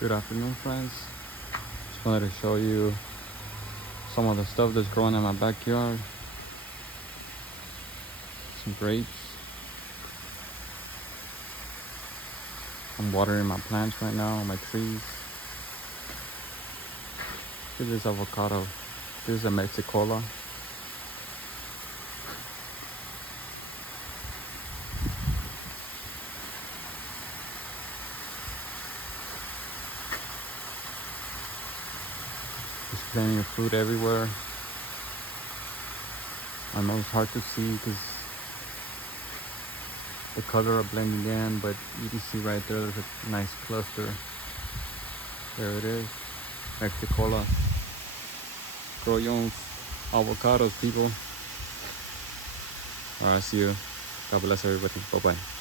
Good afternoon, friends. Just wanted to show you some of the stuff that's growing in my backyard. Some grapes. I'm watering my plants right now, my trees. Look at this avocado. This is a Mexicola. There's plenty of fruit everywhere. I know it's hard to see because the color are blending in, but you can see right there, there's a nice cluster. There it is, Mexicola. Grow your own avocados, people. Alright, see you. God bless everybody. Bye-bye.